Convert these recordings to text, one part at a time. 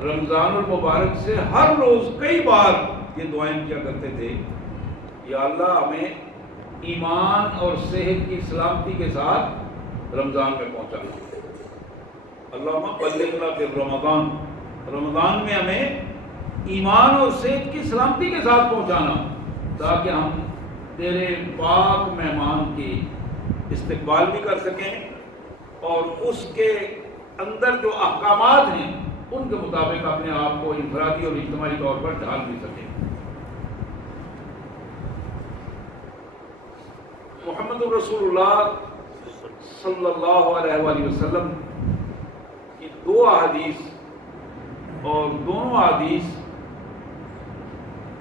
رمضان المبارک سے ہر روز کئی بار یہ دعائیں کیا کرتے تھے، یا اللہ ہمیں ایمان اور صحت کی سلامتی کے ساتھ رمضان میں پہنچانا، اللہم بلغنا فی رمضان، رمضان میں ہمیں ایمان اور صحت کی سلامتی کے ساتھ پہنچانا، تاکہ ہم تیرے پاک مہمان کی استقبال بھی کر سکیں اور اس کے اندر جو احکامات ہیں ان کے مطابق اپنے آپ کو انفرادی اور اجتماعی طور پر ڈھال بھی سکیں۔ محمد رسول اللہ صلی اللہ علیہ وآلہ وسلم کی دو احادیث، اور دونوں احادیث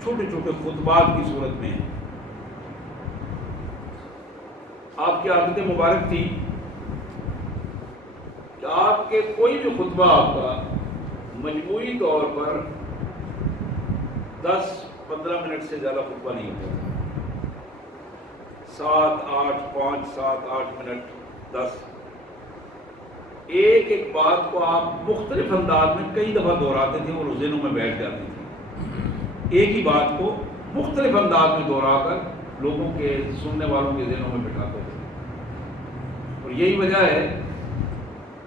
چھوٹے چھوٹے خطبات کی صورت میں ہیں۔ آپ کی عادت مبارک تھی کہ آپ کے کوئی بھی خطبہ آپ کا مجموعی طور پر 10-15 منٹ سے زیادہ خطبہ نہیں ہوتا، 7-8 منٹ 10، ایک ایک بات کو آپ مختلف انداز میں کئی دفعہ دہراتے تھے اور ذہنوں میں بیٹھ جاتی تھی، ایک ہی بات کو مختلف انداز میں دہرا کر لوگوں کے سننے والوں کے ذہنوں میں بٹھاتے تھے۔ اور یہی وجہ ہے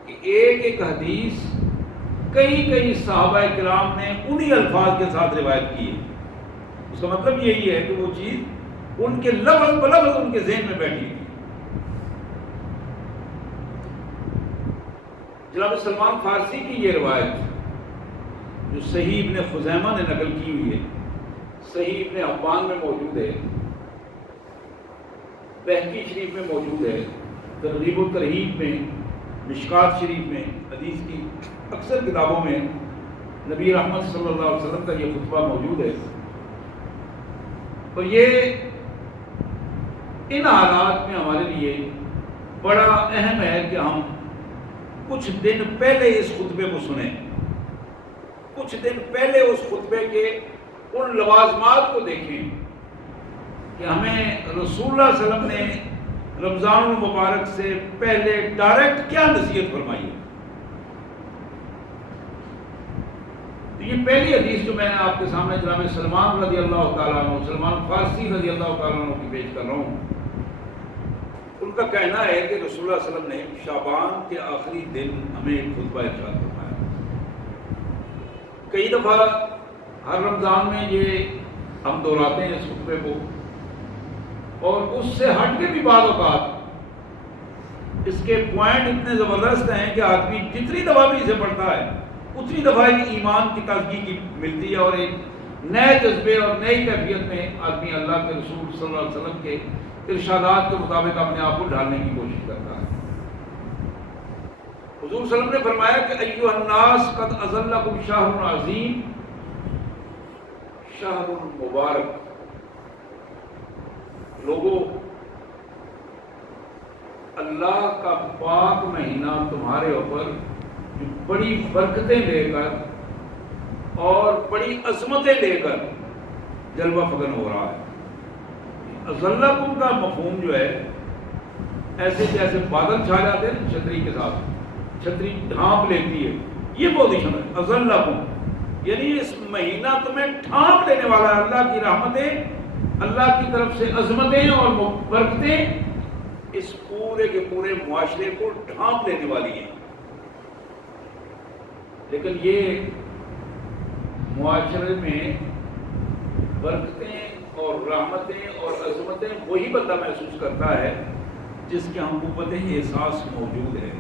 کہ ایک ایک حدیث کئی صحابہ کرام نے انہی الفاظ کے ساتھ روایت کی ہے۔ اس کا مطلب یہی ہے کہ وہ چیز ان کے لفظ بلفظ ان کے ذہن میں بیٹھی تھی۔ جناب سلمان فارسی کی یہ روایت جو صحیح ابن خزیمہ نے نقل کی ہوئی ہے، صحیح ابن حبان میں موجود ہے، بہقی شریف میں موجود ہے، ترغیب و ترہیب میں، مشکات شریف میں، حدیث کی اکثر کتابوں میں نبی رحمت صلی اللہ علیہ وسلم کا یہ خطبہ موجود ہے۔ اور یہ ان حالات میں ہمارے لیے بڑا اہم ہے کہ ہم کچھ دن پہلے اس خطبے کو سنیں، کچھ دن پہلے اس خطبے کے ان لوازمات کو دیکھیں کہ ہمیں رسول اللہ صلی اللہ علیہ وسلم نے رمضان المبارک سے پہلے ڈائریکٹ کیا نصیحت فرمائی ہے۔ تو یہ پہلی حدیث جو میں نے آپ کے سامنے جناب سلمان رضی اللہ تعالیٰ عنہ، سلمان فارسی رضی اللہ تعالیٰ عنہ کی پیش کر رہا ہوں۔ ان کا کہنا ہے کہ رسول اللہ صلی اللہ علیہ وسلم نے شعبان کے آخری دن ہمیں ایک خطبہ ارشاد فرمایا۔ کئی دفعہ ہر رمضان میں یہ ہم دہراتے ہیں اس خطبے کو، اور اس سے ہٹ کے بھی بعض اوقات اس کے پوائنٹ اتنے زبردست ہیں کہ آدمی جتنی دفعہ بھی اسے پڑھتا ہے اتنی دفعہ ایک ایمان کی تازگی کی ملتی ہے، اور ایک نئے جذبے اور نئی کیفیت میں آدمی اللہ کے رسول صلی اللہ علیہ وسلم کے ارشادات کے مطابق اپنے آپ کو ڈھالنے کی کوشش کرتا ہے۔ حضور صلی اللہ علیہ وسلم نے فرمایا کہ ایھا الناس قد اظلکم شہر عظیم شہر مبارک، لوگوں اللہ کا پاک مہینہ تمہارے اوپر جو بڑی برکتیں لے کر اور بڑی عظمتیں لے کر جلوہ فکن ہو رہا ہے۔ اظلکم کا مفہوم جو ہے ایسے جیسے بادل چھا جاتے ہیں چھتری کے ساتھ، چھتری ڈھانپ لیتی ہے، یہ پوزیشن ہے اظلکم، یعنی اس مہینہ تمہیں ڈھانپ لینے والا ہے۔ اللہ کی رحمتیں، اللہ کی طرف سے عظمتیں اور برکتیں اس پورے کے پورے معاشرے کو ڈھانپ لینے والی ہیں۔ لیکن یہ معاشرے میں برکتیں اور رحمتیں اور عظمتیں وہی بندہ محسوس کرتا ہے جس کے ہم قوت احساس موجود ہے۔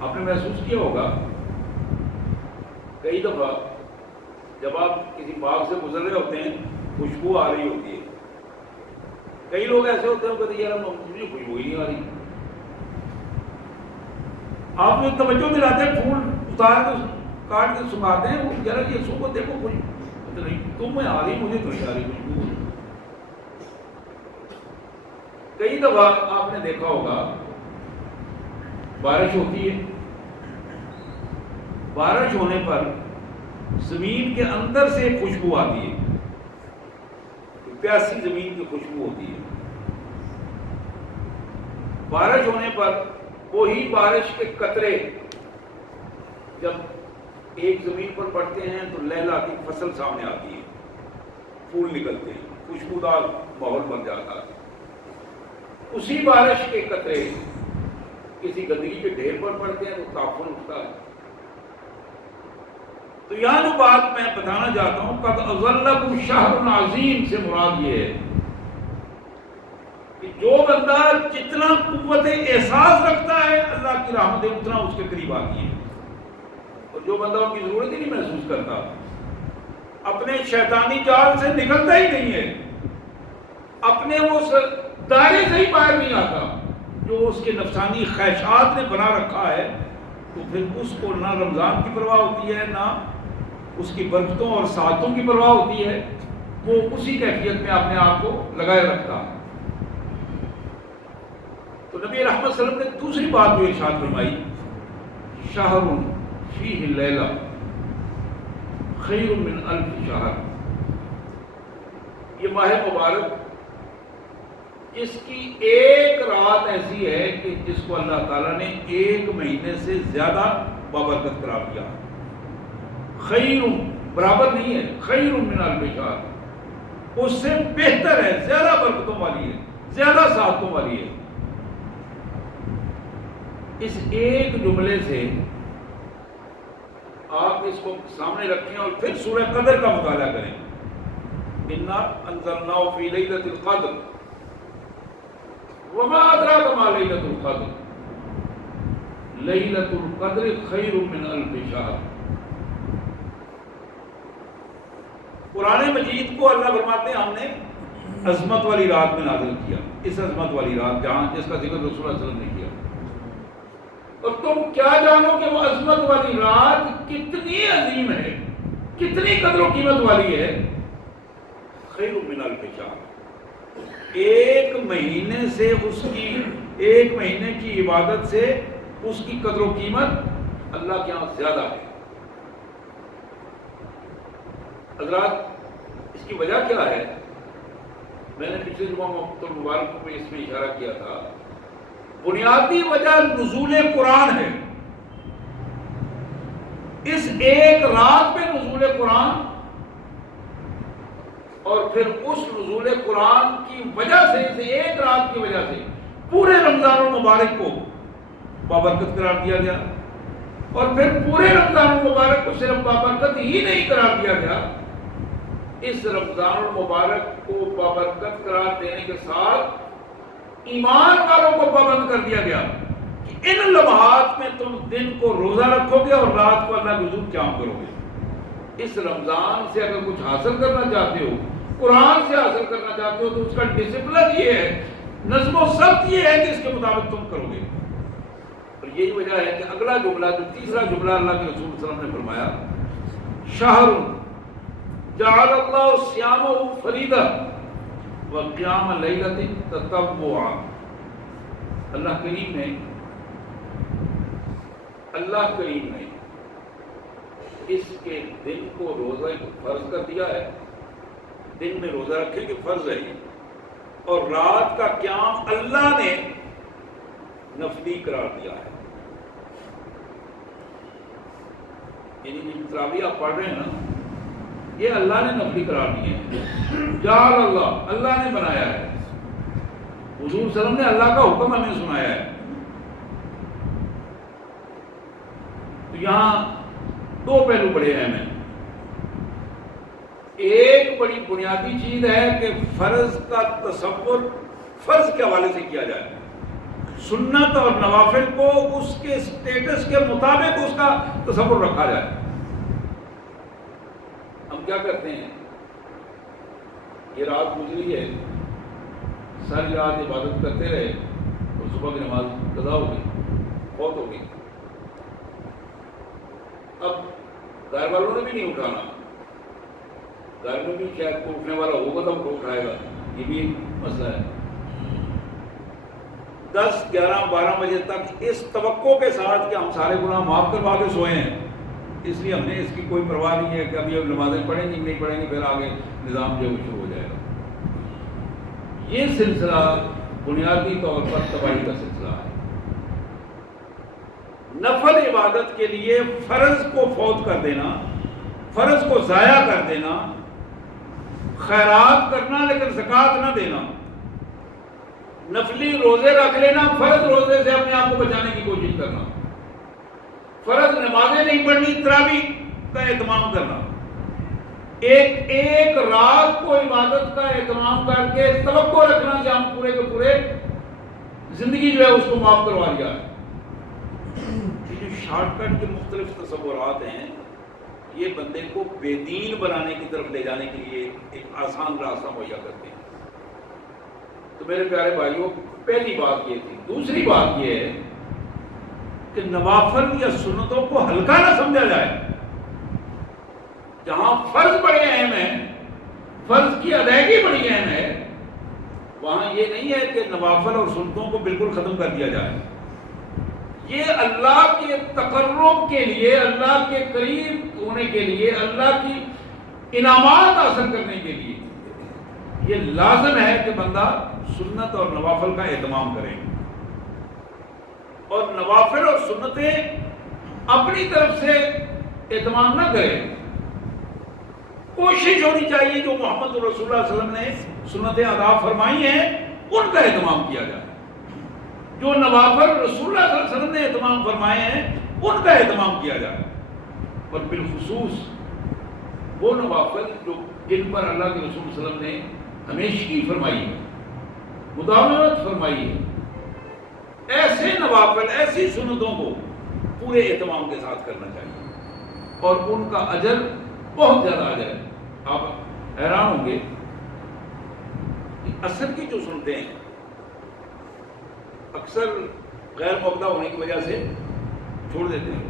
آپ نے محسوس کیا ہوگا کئی دفعہ جب آپ کسی باغ سے گزر رہے ہوتے ہیں خوشبو آ رہی ہوتی ہے، کئی لوگ ایسے ہوتے ہیں کہ یار مجھے خوشبو ہی نہیں آ رہی، آپ جو توجہ دلاتے ہیں پھول اتار کے کاٹ کے سنگاتے ہیں، وہ ذرا یہ سو کو دیکھو خوشبو نہیں تمہیں آ رہی مجھے تو نہیں آ رہی خوشبو۔ کئی دفعہ آپ نے دیکھا ہوگا بارش ہوتی ہے، بارش ہونے پر زمین کے اندر سے ایک خوشبو آتی ہے، پیاسی زمین کی خوشبو ہوتی ہے۔ بارش ہونے پر وہی بارش کے قطرے جب ایک زمین پر پڑتے ہیں تو لہلاتی فصل سامنے آتی ہے، پھول نکلتے ہیں، خوشبودار ماحول بن جاتا ہے۔ اسی بارش کے قطرے کسی گندگی کے ڈھیر پر پڑتے ہیں تو تعفن اٹھتا ہے۔ تو یہاں جو بات میں بتانا چاہتا ہوں، قد اظلکم شہر عظیم سے مراد یہ ہے کہ جو بندہ جتنا قوت احساس رکھتا ہے اللہ کی رحمتیں اتنا اس کے قریب آتی ہیں، اور جو بندہ ان کی ضرورت ہی نہیں محسوس کرتا، اپنے شیطانی جال سے نکلتا ہی نہیں ہے، اپنے وہ دائرے سے ہی باہر نہیں آتا جو اس کے نفسانی خواہشات نے بنا رکھا ہے، تو پھر اس کو نہ رمضان کی پرواہ ہوتی ہے، نہ اس کی برکتوں اور ساعتوں کی پرواہ ہوتی ہے، وہ اسی کیفیت میں اپنے آپ کو لگائے رکھتا ہے۔ تو نبی رحمت صلی اللہ علیہ وسلم نے دوسری بات جو ارشاد فرمائی، شہر فیہ لیلہ خیر من الف شہر، یہ ماہ مبارک جس کی ایک رات ایسی ہے کہ جس کو اللہ تعالیٰ نے ایک مہینے سے زیادہ بابرکت قرار دیا، خیر برابر نہیں ہے، خیر من الف شہر، اس سے بہتر ہے، زیادہ برکتوں والی ہے، زیادہ سعادتوں والی ہے۔ اس ایک جملے سے آپ اس کو سامنے رکھیں اور پھر سورہ قدر کا مطالعہ کریں، انا انزلناہ فی لیلۃ القدر وما ادراک ما لیلۃ القدر لیلۃ القدر خیر من الف شہر۔ قرآن مجید کو اللہ فرماتے ہیں ہم نے عظمت والی رات میں نازل کیا، اس عظمت والی رات جہاں جس کا ذکر رسول اللہ صلی اللہ علیہ وسلم نے کیا، اور تم کیا جانو کہ وہ عظمت والی رات کتنی عظیم ہے، کتنی قدر و قیمت والی ہے، خیر من الف شہر، ایک مہینے سے اس کی، ایک مہینے کی عبادت سے اس کی قدر و قیمت اللہ کے یہاں زیادہ ہے۔ حضرات اس کی وجہ کیا ہے؟ میں نے پچھلے جمعہ وقت المبارک میں اس میں اشارہ کیا تھا، بنیادی وجہ نزول قرآن ہے۔ اس ایک رات میں نزول قرآن، اور پھر اس نزول قرآن کی وجہ سے، اس ایک رات کی وجہ سے پورے رمضان المبارک کو بابرکت قرار دیا گیا، اور پھر پورے رمضان المبارک کو صرف بابرکت ہی نہیں قرار دیا گیا، اس رمضان المبارک کو بابرکت قرار دینے کے ساتھ ایمان والوں کو پابند کر دیا گیا کہ ان لمحات میں تم دن کو روزہ رکھو گے اور رات کو اللہ کے حضور قیام کرو گے۔ اس رمضان سے اگر کچھ حاصل کرنا چاہتے ہو، قرآن سے حاصل کرنا چاہتے ہو، تو اس کا ڈسپلن یہ ہے، نظم و ضبط یہ ہے کہ اس کے مطابق تم کرو گے۔ اور یہی وجہ ہے کہ اگلا جملہ، جو تیسرا جملہ اللہ کے رسول صلی اللہ علیہ وسلم نے فرمایا، شہر جعل اللہ صیامہ فریضہ وقیام لیلۃ تطوعا، اللہ کریم نے اس کے دن کو روزہ فرض کر دیا ہے، دن میں روزہ رکھے کہ فرض ہے، اور رات کا قیام اللہ نے نفلی قرار دیا ہے۔ یعنی جو تراویح آپ پڑھ رہے ہیں نا، یہ اللہ نے نفلی قرار دیے ہیں، جعل اللہ نے بنایا ہے، حضور صلی اللہ علیہ وسلم نے اللہ کا حکم ہمیں سنایا ہے۔ تو یہاں دو پہلو بڑے اہم ہیں۔ ایک بڑی بنیادی چیز ہے کہ فرض کا تصور فرض کے حوالے سے کیا جائے، سنت اور نوافل کو اس کے سٹیٹس کے مطابق اس کا تصور رکھا جائے۔ ہم کیا کرتے ہیں، یہ رات گزری ہے، ساری رات عبادت کرتے رہے اور صبح کی نماز قضا ہو گئی، فوت ہو گئی، اب گھر والوں نے بھی نہیں اٹھانا، گھر میں بھی شاید کوئی اٹھنے والا ہوگا تو کو اٹھائے گا، یہ بھی ایک مسئلہ ہے۔ 10 11 12 بجے تک اس توقع کے ساتھ کہ ہم سارے گناہ معاف کروا کے سوئے ہیں، اس لیے ہم نے اس کی کوئی پرواہ نہیں ہے کہ ابھی اب نمازیں پڑھیں گی نہیں پڑھیں گی، پھر آگے نظام جو شروع ہو جائے گا۔ یہ سلسلہ بنیادی طور پر تباہی کا سلسلہ ہے۔ نفل عبادت کے لیے فرض کو فوت کر دینا، فرض کو ضائع کر دینا، خیرات کرنا لیکن زکوٰۃ نہ دینا، نفلی روزے رکھ لینا، فرض روزے سے اپنے آپ کو بچانے کی کوشش کرنا، فرض نمازیں نہیں پڑھنی، تراویح کا اہتمام کرنا، ایک ایک رات کو عبادت کا اہتمام کر کے توقع رکھنا کہ ہم پورے کے پورے زندگی جو ہے اس کو معاف کروا دیا ہے۔ یہ جو شارٹ کٹ کے مختلف تصورات ہیں یہ بندے کو بے دین بنانے کی طرف لے جانے کے لیے ایک آسان راستہ مہیا کرتے ہیں۔ تو میرے پیارے بھائیوں، پہلی بات یہ تھی۔ دوسری بات یہ ہے کہ نوافل یا سنتوں کو ہلکا نہ سمجھا جائے۔ جہاں فرض بڑے اہم ہیں، فرض کی ادائیگی بڑی اہم ہے، وہاں یہ نہیں ہے کہ نوافل اور سنتوں کو بالکل ختم کر دیا جائے۔ یہ اللہ کے تقرب کے لیے، اللہ کے قریب ہونے کے لیے، اللہ کی انعامات حاصل کرنے کے لیے یہ لازم ہے کہ بندہ سنت اور نوافل کا اہتمام کرے، اور نوافل اور سنتیں اپنی طرف سے اہتمام نہ کرے۔ کوشش ہونی چاہیے جو محمد رسول اللہ صلی اللہ علیہ وسلم نے سنتیں ادا فرمائی ہیں ان کا اہتمام کیا جائے، جو نوافل رسول اللہ صلی اللہ علیہ وسلم نے اہتمام فرمائے ہیں ان کا اہتمام کیا جائے، اور بالخصوص وہ نوافل جو جن پر اللہ کے رسول صلی اللہ علیہ وسلم نے ہمیشگی فرمائی ہے، مداومت فرمائی ہے، ایسے نوافل، ایسی سنتوں کو پورے اہتمام کے ساتھ کرنا چاہیے، اور ان کا اجر بہت زیادہ اجر ہے۔ آپ حیران ہوں گے کہ اثر کی جو سنتے ہیں اکثر غیر موقع ہونے کی وجہ سے چھوڑ دیتے ہیں۔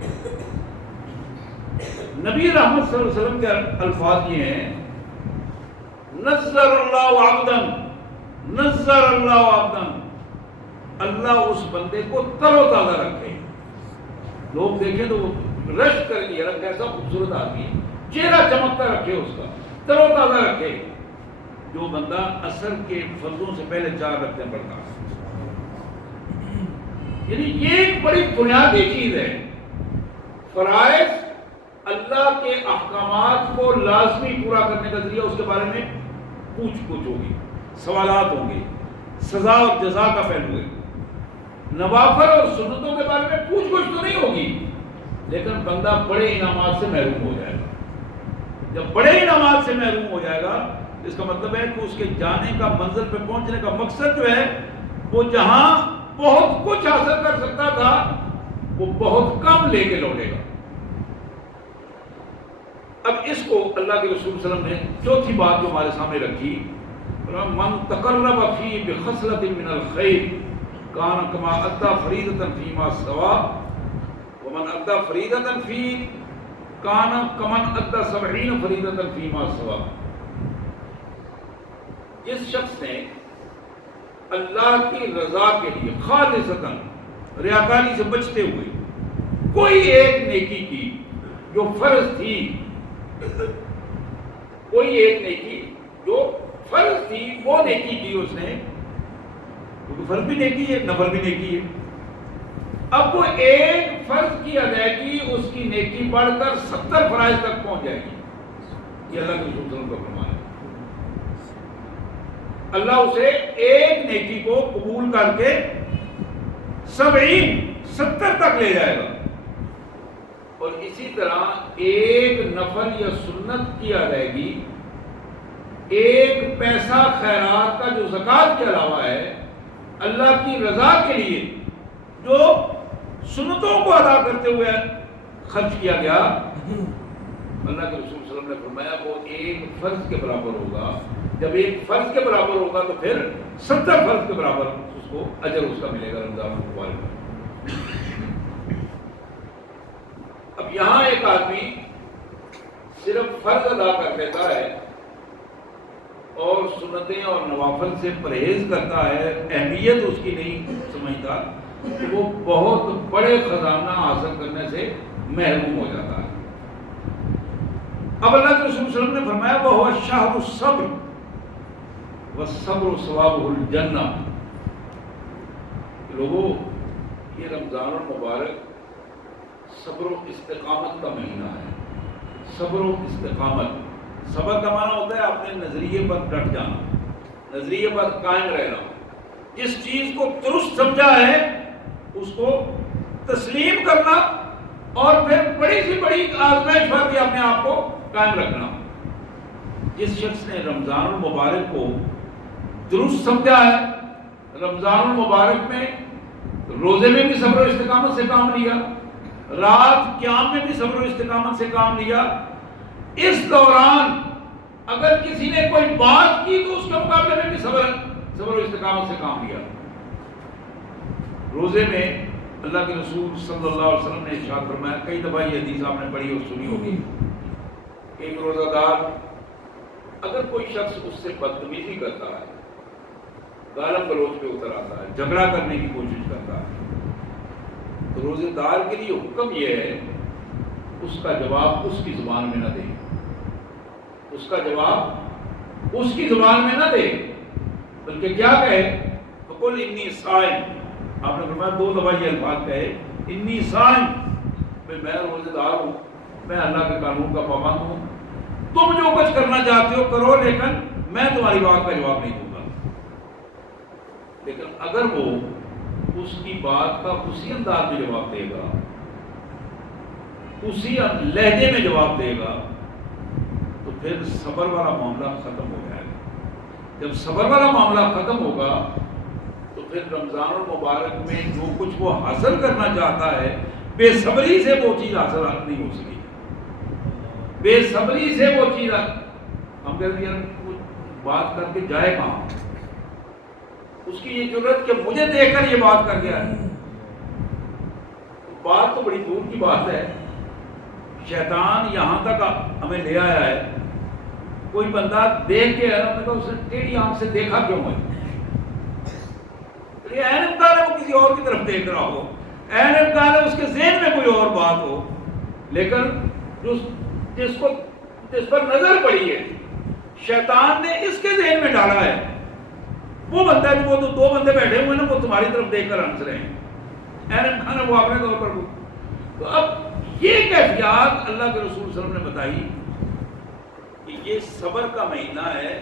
نبی رحمت صلی اللہ علیہ وسلم کے الفاظ یہ ہیں، نظر اللہ عبدن، نظر اللہ عبدن، اللہ اس بندے کو تر و تازہ رکھے۔ لوگ دیکھیں تو وہ رش کر کے رکھ ایسا خوبصورت آدمی ہے، چہرہ چمکتا رکھے، اس کا تر و تازہ رکھے، جو بندہ عصر کے فرضوں سے پہلے 4 رکعتیں پڑھتا ہے۔ یعنی یہ ایک بڑی بنیادی چیز ہے۔ فرائض اللہ کے احکامات کو لازمی پورا کرنے کا ذریعہ، اس کے بارے میں پوچھ گچھ ہوگی، سوالات ہوں گے، سزا اور جزا کا پہلو ہے۔ نوافل اور سنتوں کے بارے میں پوچھ گچھ تو نہیں ہوگی، لیکن بندہ بڑے انعامات سے محروم ہو جائے گا۔ جب بڑے انعامات سے محروم ہو جائے گا، اس کا مطلب ہے کہ اس کے جانے کا، منزل پہ پہنچنے کا مقصد جو ہے، وہ جہاں بہت کچھ حاصل کر سکتا تھا وہ بہت کم لے کے لوٹے گا۔ اب اس کو اللہ کے رسول صلی اللہ علیہ وسلم نے چوتھی بات جو ہمارے سامنے رکھی، من تقرب فی بخصلۃ من الخیر کان کما ادى فریضۃ فیما سوا ومن ادى فریضۃ فی کان کمن ادى 70 فریضۃ فیما سوا۔ جس شخص نے اللہ کی رضا کے لیے خالصتاً، ریاکاری سے بچتے ہوئے کوئی ایک نیکی کی جو فرض تھی، کوئی ایک نیکی جو فرض تھی وہ نیکی کی اس نے، کیونکہ فرض بھی نیکی ہے، نفل بھی نیکی ہے۔ اب وہ ایک فرض کی ادائیگی اس کی نیکی بڑھ کر 70 فرائض تک پہنچ جائے گی، یہ اللہ کے رسول صلی اللہ علیہ وسلم کا فرمان ہے۔ اللہ اسے ایک نیکی کو قبول کر کے 70 تک لے جائے گا، اور اسی طرح ایک نفل یا سنت کی ادائیگی، ایک پیسہ خیرات کا جو زکوٰۃ کے علاوہ ہے، اللہ کی رضا کے لیے جو سنتوں کو ادا کرتے ہوئے خرچ کیا گیا، اللہ کے رسول صلی اللہ علیہ وسلم نے فرمایا وہ ایک فرض کے برابر ہوگا۔ جب ایک فرض کے برابر ہوگا تو پھر 70 فرض کے برابر اس کو اجر اس کا ملے گا رمضان المبارک میں۔ اب یہاں ایک آدمی صرف فرض ادا کر لیتا ہے اور سنتیں اور نوافل سے پرہیز کرتا ہے، اہمیت اس کی نہیں سمجھتا، تو وہ بہت بڑے خزانہ حاصل کرنے سے محروم ہو جاتا ہے۔ اب اللہ کے رسول صلی اللہ علیہ وسلم نے فرمایا وہ شہر الصبر والصبر ثوابہ الجنہ۔ لوگوں، یہ رمضان المبارک صبر و استقامت کا مہینہ ہے. صبر و استقامت. صبر کا معنی ہوتا ہے اپنے نظریے پر ڈٹ جانا, نظریے پر قائم رہنا. جس چیز کو درست سمجھا ہے اس کو تسلیم کرنا اور پھر بڑی سی بڑی آزمائش پر بھی اپنے آپ کو قائم رکھنا. جس شخص نے رمضان المبارک کو درست سمجھا ہے, رمضان المبارک میں روزے میں بھی صبر و استقامت سے کام لیا, رات قیام میں بھی صبر و استقامت سے کام لیا, اس دوران اگر کسی نے کوئی بات کی تو اس کے مقابلے میں بھی صبر و استقامت سے کام لیا. روزے میں اللہ کے رسول صلی اللہ علیہ وسلم نے ارشاد فرمایا, کئی دفعہ یہ حدیث آپ نے پڑھی اور سنی ہوگی, ایک روزہ دار اگر کوئی شخص اس سے بدتمیزی کرتا ہے, گالم گلوچ پہ اتر آتا ہے, جھگڑا کرنے کی کوشش کرتا ہے, تو روزے دار کے لیے حکم یہ ہے اس کا جواب اس کی زبان میں نہ دے, اس کا جواب اس کی زبان میں نہ دے, بلکہ کیا کہے, فقل انی صائم. آپ نے فرمایا 2 دفعہ یہ الفاظ کہے, انی صائم, میں روزے دار ہوں, میں اللہ کے قانون کا پابند ہوں, تم جو کچھ کرنا چاہتے ہو کرو, لیکن میں تمہاری بات کا جواب نہیں دوں گا. لیکن اگر وہ اس کی بات کا اسی انداز میں جواب دے گا, اسی لہجے میں جواب دے گا, تو پھر صبر والا معاملہ ختم ہو جائے گا. جب صبر والا معاملہ ختم ہوگا تو پھر رمضان المبارک میں جو کچھ وہ حاصل کرنا چاہتا ہے, بے صبری سے وہ چیز حاصل نہیں ہو سکے. بے صبری سے وہ چیز ہم کہتے ہیں بات کر کے جائے کہاں, اس کی یہ ضرورت کہ مجھے دیکھ کر یہ بات کر گیا ہے. بات تو بڑی دور کی بات ہے, شیطان یہاں تک ہمیں لے آیا ہے. کوئی بندہ دیکھ کے ہم نے کہا اسے ٹیڑھی آنکھ سے دیکھا کیوں ہے, عین امکان ہے وہ کسی اور کی طرف دیکھ رہا ہو, عین امکان ہے اس کے ذہن میں کوئی اور بات ہو, لیکن جس پر نظر پڑی ہے شیطان نے اس کے ذہن میں ڈالا ہے, وہ بندہ جو وہ تو 2 بندے بیٹھے ہوئے ہیں نا, وہ تمہاری طرف دیکھ کر ہنس رہے ہیں, عین امکان ہے وہ اپنے طور پر. تو اب یہ کیفیات اللہ کے رسول صلی اللہ علیہ وسلم نے بتائی کہ یہ صبر کا مہینہ ہے,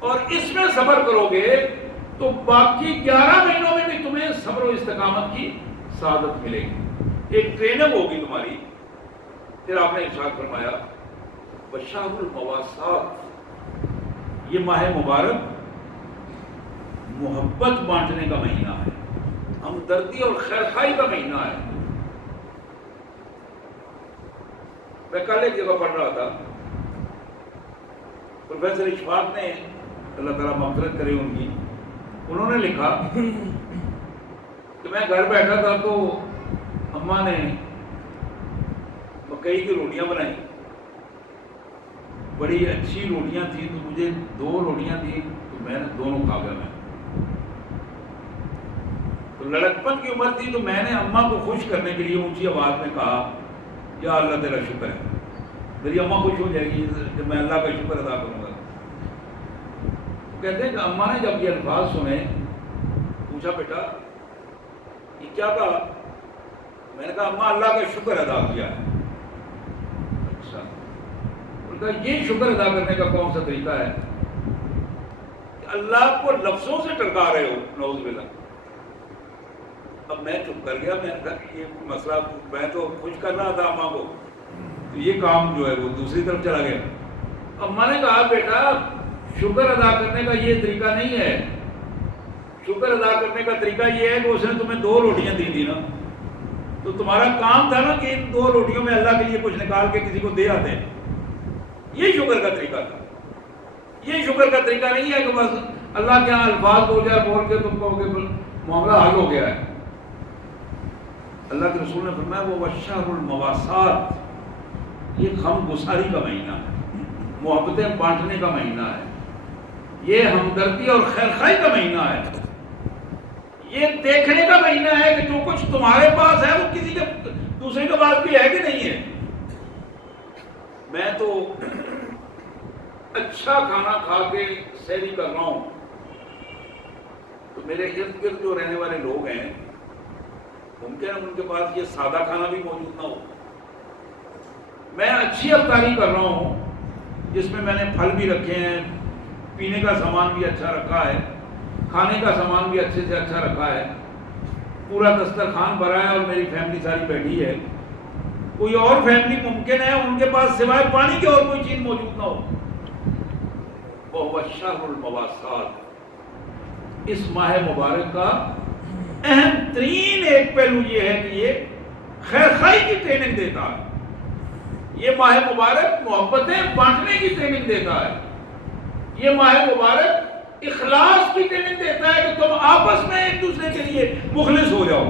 اور اس میں صبر کرو گے تو باقی 11 مہینوں میں بھی تمہیں صبر و استقامت کی سعادت ملے گی. ایک ٹریننگ ہوگی تمہاری. پھر آپ نے ارشاد فرمایا بشار المواسات, یہ ماہ مبارک محبت بانٹنے کا مہینہ ہے, ہمدردی اور خیرخواہی کا مہینہ ہے. میں کل ایک جگہ پڑھ رہا تھا, پروفیسر اشفاق نے, اللہ تعالیٰ مغفرت کرے ان کی, انہوں نے لکھا کہ میں گھر بیٹھا تھا تو اماں نے مکئی کی روٹیاں بنائی, بڑی اچھی روٹیاں تھیں, تو مجھے 2 روٹیاں تھیں تو میں نے دونوں کھا گیا. میں تو لڑکپن کی عمر تھی, تو میں نے اماں کو خوش کرنے کے لیے اونچی آواز میں کہا یا اللہ تیرا شکر ہے, میری اماں خوش ہو جائے گی جب میں اللہ کا شکر ادا کروں گا. کہتے ہیں کہ اماں نے جب یہ الفاظ سنے, پوچھا بیٹا یہ کیا کہا؟ میں نے کہا اماں اللہ کا شکر ادا کیا ہے. اچھا, ان کا یہ شکر ادا کرنے کا کون سا طریقہ ہے کہ اللہ کو لفظوں سے ٹرکا رہے ہو, نعوذ باللہ. اب میں چپ کر گیا, میں نے کہا یہ مسئلہ, میں تو خوش کر رہا تھا اماں کو, تو یہ کام جو ہے وہ دوسری طرف چلا گیا. اماں نے کہا بیٹا شکر ادا کرنے کا یہ طریقہ نہیں ہے, شکر ادا کرنے کا طریقہ یہ ہے کہ اس نے تمہیں 2 روٹیاں دی تھی نا, تو تمہارا کام تھا نا کہ ان 2 روٹیوں میں اللہ کے لیے کچھ نکال کے کسی کو دے آتے. یہ شکر کا طریقہ تھا. یہ شکر کا طریقہ نہیں ہے کہ بس اللہ کے یہاں الفاظ 2000 بول کے تم کہو کہ معاملہ حل ہو گیا ہے. اللہ کے رسول نے فرمایا وہ بشار المواسات, یہ غم گساری کا مہینہ ہے, محبتیں بانٹنے کا مہینہ ہے, یہ ہمدردی اور خیرخواہی کا مہینہ ہے, یہ دیکھنے کا مہینہ ہے کہ جو کچھ تمہارے پاس ہے وہ کسی کے دوسرے کے پاس بھی ہے کہ نہیں ہے. میں تو اچھا کھانا کھا کے سحری کر رہا ہوں, تو میرے ارد گرد جو رہنے والے لوگ ہیں ممکن ہے ان کے پاس یہ سادہ کھانا بھی موجود نہ ہو. میں اچھی افطاری کر رہا ہوں جس میں نے پھل بھی رکھے ہیں, پینے کا سامان بھی اچھا رکھا ہے, کھانے کا سامان بھی اچھے سے اچھا رکھا ہے, پورا دسترخوان بھرا ہے اور میری فیملی ساری بیٹھی ہے. کوئی اور فیملی ممکن ہے ان کے پاس سوائے پانی کے اور کوئی چیز موجود نہ ہو. وَهُوَ شَهْرُ الْمَوَاسَّاتِ, اس ماہ مبارک کا اہم ترین ایک پہلو یہ ہے کہ یہ خیر خواہی کی ٹریننگ دیتا ہے. یہ ماہ مبارک محبتیں بانٹنے کی ٹریننگ دیتا ہے. یہ ماہ مبارک اخلاص کی ٹریننگ دیتا ہے کہ تم آپس میں ایک دوسرے کے لیے مخلص ہو جاؤ.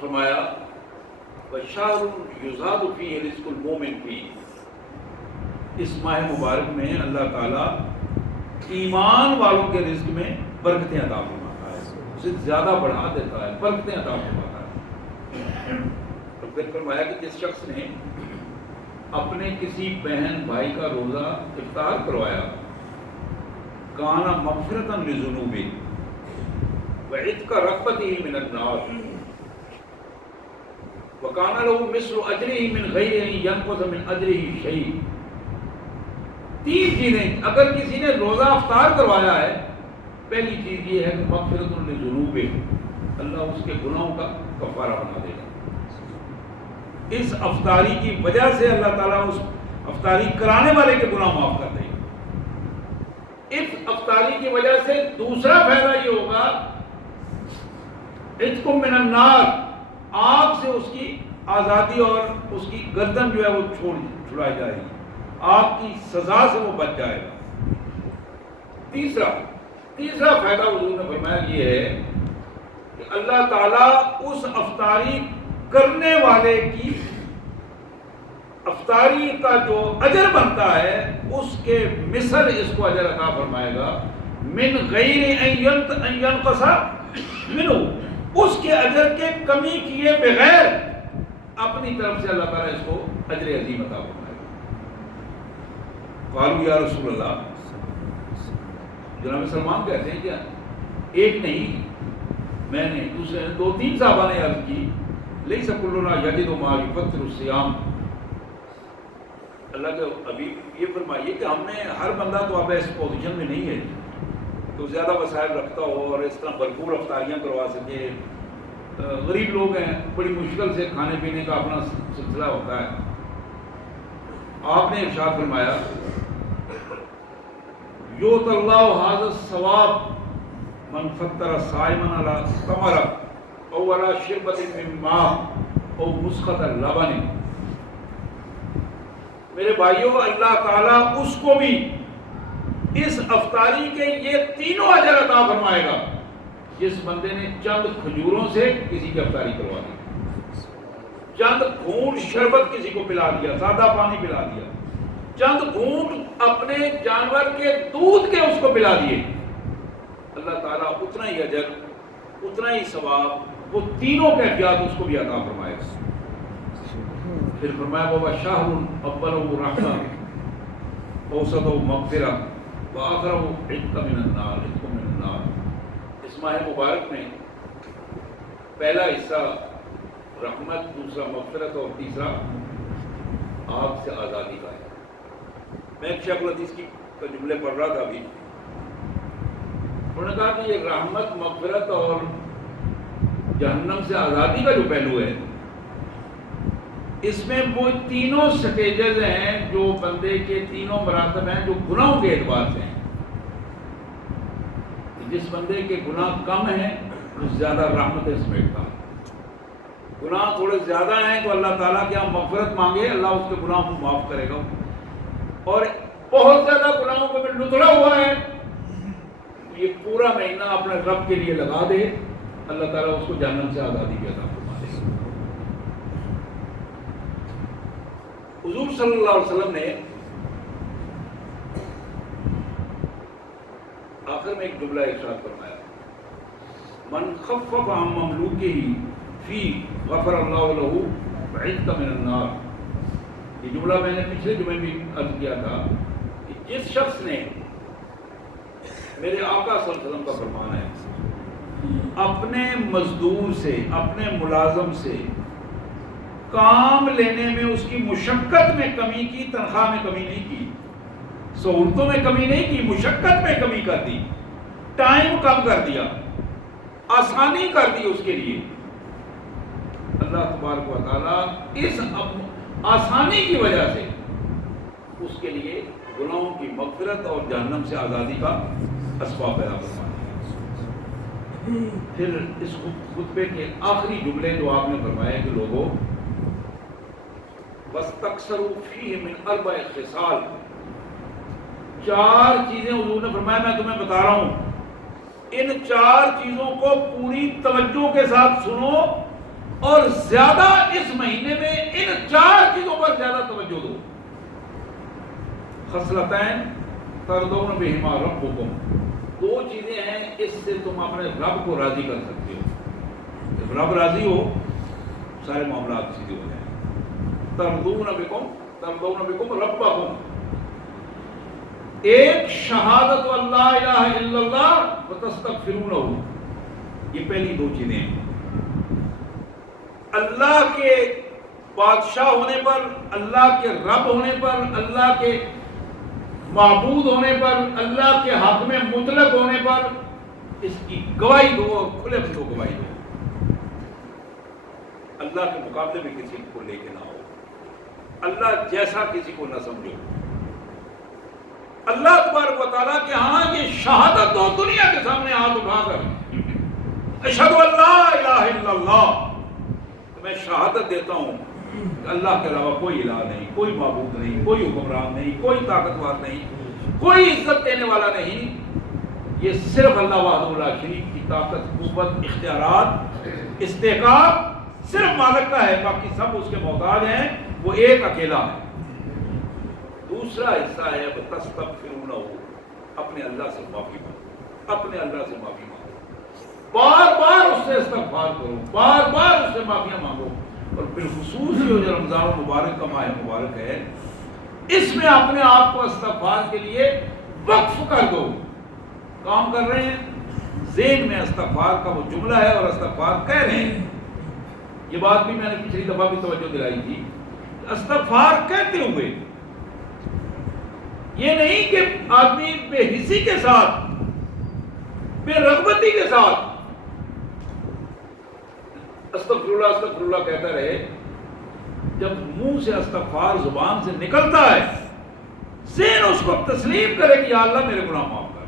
فرمایا وَشَهْرٌ يُزَادُ فِيهِ رِزْقُ الْمُؤْمِنِ فِيهِ, اس ماہ مبارک میں اللہ تعالیٰ ایمان والوں کے رزق میں برکتیں عطا فرماتا ہے, اسے زیادہ بڑھا دیتا ہے, برکتیں عطا فرماتا ہے. تو پھر فرمایا کہ جس شخص نے اپنے کسی بہن بھائی کا روزہ افطار کروایا, کانا مغفرۃ لذنوبہ وعتق رغبتہ من النار وَكَانَ لَهُ مِثْلُ أَجْرِهِ مِنْ غَيْرِ أَنْ يَنْقُصَ مِنْ أَجْرِهِ شَيْءٌ. 3 چیزیں اگر کسی نے روزہ افطار کروایا ہے, پہلی چیز یہ ہے کہ مغفرۃ لذنوبہ, اللہ اس کے گناہوں کا کفارہ بنا دے گا. اس افطاری کی وجہ سے اللہ تعالیٰ اس افطاری کرانے والے کے گناہ معاف کر دے گا. اس افطاری کی وجہ سے دوسرا فائدہ یہ ہوگا عتق من النار, آگ سے اس کی آزادی اور اس کی گردن جو ہے وہ چھڑائی جائے گی, آگ کی سزا سے وہ بچ جائے گا. تیسرا فائدہ حضور نے فرمایا یہ ہے کہ اللہ تعالیٰ اس افطاری کرنے والے کی افطاری کا جو اجر بنتا ہے اس کے مثل اس کو اجر عطا فرمائے گا من غیر ان ينقص منہ, اس کے اجر کے کمی کیے بغیر اپنی طرف سے اللہ تعالیٰ اس کو اجر عظیم عطا فرمائے گا. قالوا یا رسول اللہ, جناب سلمان کہتے ہیں کہ ایک نہیں, میں نے دوسرے 2-3 صحابہ نے عرض کی لیس کلنا یجد ما یفطر الصیام. اللہ کے ابھی یہ فرمائیے کہ ہم نے ہر بندہ تو اب اس پوزیشن میں نہیں ہے تو زیادہ وسائل رکھتا ہو اور اس طرح بھرپور افطاریاں کروا سکے. غریب لوگ ہیں, بڑی مشکل سے کھانے پینے کا اپنا سلسلہ ہوتا ہے. آپ نے ارشاد فرمایا یؤت اللہ ھذا الثواب من فطر صائما علی تمرۃ او علی شربۃ من ماء او مسقۃ لبن. میرے بھائیوں, اللہ تعالیٰ اس کو بھی اس افطاری کے یہ تینوں اجر عطا فرمائے گا جس بندے نے چند کھجوروں سے کسی کی افطاری کروا دی, چند گھونٹ شربت کسی کو پلا دیا, سادہ پانی پلا دیا, چند گھونٹ اپنے جانور کے دودھ کے اس کو پلا دیے, اللہ تعالیٰ اتنا ہی اجر, اتنا ہی ثواب وہ تینوں کیفیات اس کو بھی عطا فرمائے گا. پھر فرمایا بابا شاہر اولہ رحمہ اوسطہ مغفرہ وآخرہ عتق من النار, عتق من النار. اس ماہ مبارک میں پہلا حصہ رحمت, دوسرا مغفرت اور تیسرا آگ سے آزادی کا ہے. میں ایک شیخ الحدیث کی جملے پڑھ رہا تھا ابھی, انہوں نے کہا کہ یہ رحمت, مغفرت اور جہنم سے آزادی کا جو پہلو ہے اس میں وہ تینوں سٹیجز ہیں جو بندے کے تینوں مراتب ہیں جو گناہوں کے اعتبار سے ہیں. جس بندے کے گناہ کم ہیں وہ زیادہ رحمتیں سمیٹتا ہے, گناہ تھوڑے زیادہ ہیں تو اللہ تعالیٰ کے ہم مغفرت مانگے, اللہ اس کے گناہ کو معاف کرے گا. اور بہت زیاددہ گناہوں کو بھی لتڑا ہوا ہے, یہ پورا مہینہ اپنے رب کے لیے لگا دے, اللہ تعالیٰ اس کو جہنم سے آزادی بھی عطا فرما دے گا. حضور صلی اللہ علیہ وسلم نے آخر میں ایک جملہ ارشاد فرمایا من خفف عن مملوکہ فی غفر اللہ لہ وعتق من النار. یہ جملہ میں نے پچھلے جمعے بھی عرض کیا تھا کہ جس شخص نے, میرے آقا صلی اللہ علیہ وسلم کا فرمان ہے اپنے مزدور سے، اپنے ملازم سے کام لینے میں اس کی مشقت میں کمی کی، تنخواہ میں کمی نہیں کی، سہولتوں میں کمی نہیں کی، مشقت میں کمی کر دی، ٹائم کم کر دیا، آسانی کر دی اس کے لیے۔ اللہ تبارک و تعالیٰ اس آسانی کی وجہ سے اس کے لیے گناہوں کی مغفرت اور جہنم سے آزادی کا اسباب پیدا فرما دیا۔ پھر اس خطبے کے آخری جملے جو آپ نے فرمائے کہ لوگوں وَاسْتَكْثَرُوا فِيهِ مِنْ أَرْبَعِ خِصَالٍ، 4 چیزیں حضور نے فرمایا میں تمہیں بتا رہا ہوں، ان 4 چیزوں کو پوری توجہ کے ساتھ سنو اور زیادہ اس مہینے میں ان 4 چیزوں پر زیادہ توجہ دو۔ خصلتین ترضون بہما ربکم، 2 چیزیں ہیں اس سے تم اپنے رب کو راضی کر سکتے ہو، جب رب راضی ہو سارے معاملات سیدھے ہو جائیں۔ ترضون بکم ربکم، ایک شہادت اللہ الہ الا اللہ وتستغفرونہ، یہ پہلی 2 چیزیں ہیں۔ اللہ کے بادشاہ ہونے پر، اللہ کے رب ہونے پر، اللہ کے معبود ہونے پر، اللہ کے حق میں مطلق ہونے پر اس کی گواہی دو اور کھلے کھلو گواہی دو۔ اللہ کے مقابلے میں کسی کو لے کے نہ ہو، اللہ جیسا کسی کو نہ سمجھو۔ اللہ تبارک و تعالیٰ کے ہاں یہ شہادت دو دنیا کے سامنے ہاتھ اٹھا کر، اشہد ان لا الہ الا اللہ، میں شہادت دیتا ہوں کہ اللہ کے علاوہ کوئی الہ نہیں، کوئی معبود نہیں، کوئی حکمران نہیں، کوئی طاقتور نہیں، کوئی عزت دینے والا نہیں، یہ صرف اللہ وحدہ لا شریک کی طاقت، قوت، اختیارات، استحقاق صرف مالک کا ہے، باقی سب اس کے محتاج ہیں، وہ ایک اکیلا ہے۔ دوسرا حصہ ہے وَتَسْتَغْفِرُونَ، اپنے اللہ سے معافی مانگو، اپنے اللہ سے معافی مانگو، بار بار اس سے استغفار کرو، بار بار اس سے معافیاں مانگو، اور بالخصوص جو رمضان المبارک کا ماہ مبارک ہے اس میں اپنے آپ کو استغفار کے لیے وقف کر دو۔ کام کر رہے ہیں، ذہن میں استغفار کا وہ جملہ ہے اور استغفار کہہ رہے ہیں، یہ بات بھی میں نے پچھلی دفعہ بھی توجہ دلائی تھی، استغفار کہتے ہوئے یہ نہیں کہ آدمی بے حسی کے ساتھ، بے رغبتی کے ساتھ استغفر اللہ کہتا رہے، جب منہ سے استغفار زبان سے نکلتا ہے ذہن اس کو تسلیم کرے کہ یا اللہ میرے گناہ معاف کر،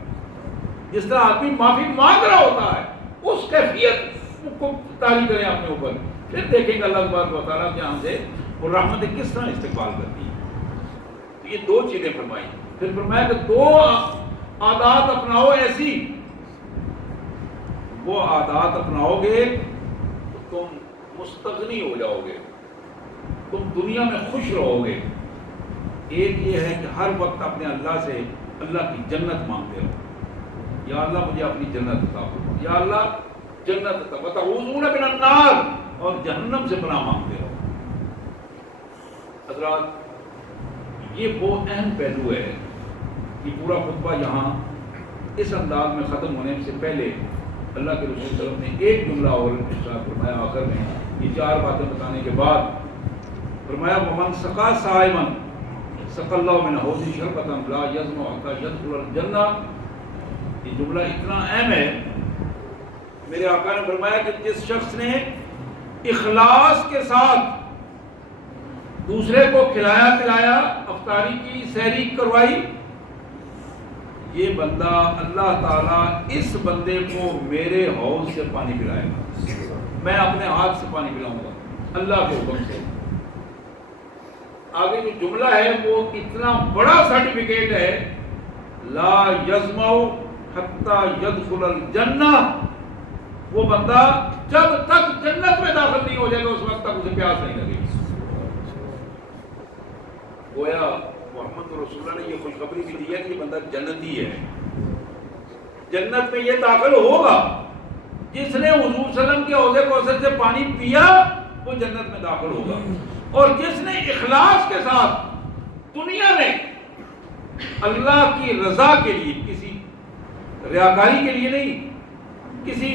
جس طرح آدمی معافی مانگ رہا ہوتا ہے اس کیفیت کو طاری کریں اپنے اوپر، پھر دیکھیں گے اللہ تبارک و تعالیٰ کے یہاں سے وہ رحمت کس طرح استقبال کرتی ہے۔ یہ 2 چیزیں فرمائی، پھر فرمایا کہ 2 عادات اپناؤ ایسی، وہ عادات اپناؤ گے تم مستغنی ہو جاؤ گے، تم دنیا میں خوش رہو گے۔ ایک یہ ہے کہ ہر وقت اپنے اللہ سے اللہ کی جنت مانگتے رہو، یا اللہ مجھے اپنی جنت عطا فرما، یا اللہ جنت عطا، وتعوذون من النار، اور جہنم سے پناہ مانگتے رہو۔ حضرات یہ وہ اہم پہلو ہے، یہ پورا خطبہ یہاں اس انداز میں ختم ہونے سے پہلے اللہ کے رسول صلی اللہ علیہ وسلم نے ایک جملہ اور ارشاد فرمایا آخر میں، یہ 4 باتیں بتانے کے بعد فرمایا وَمَنْ سَقَى صَائِمًا سَقَى اللَّهُ مِنْ حَوْضِ شَرْبَةً لَا يَظْمَأُ حَتَّى يَدْخُلَ الْجَنَّةَ۔ یہ جملہ اتنا اہم ہے، میرے آقا نے فرمایا کہ جس شخص نے اخلاص کے ساتھ دوسرے کو کھلایا پلایا، افطاری کی، سحری کروائی، یہ بندہ اللہ تعالیٰ اس بندے کو میرے حوض سے پانی پلائے گا، میں اپنے ہاتھ سے پانی پلاؤں گا اللہ کے حکم سے۔ آگے جو جملہ ہے وہ اتنا بڑا سرٹیفکیٹ ہے، لا یظمأ حتی یدخل الجنہ، وہ بندہ جب تک جنت میں داخل نہیں ہو جائے گا اس وقت تک اسے پیاس نہیں لگے گی۔ گویا محمد رسول اللہ نے یہ خوشخبری بھی دی ہے کہ یہ بندہ جنتی ہے، جنت میں یہ داخل ہوگا، جس نے حضور صلی اللہ علیہ وسلم کے حوض کوثر سے پانی پیا وہ جنت میں داخل ہوگا، اور جس نے اخلاص کے ساتھ دنیا میں اللہ کی رضا کے لیے، کسی ریاکاری کے لیے نہیں، کسی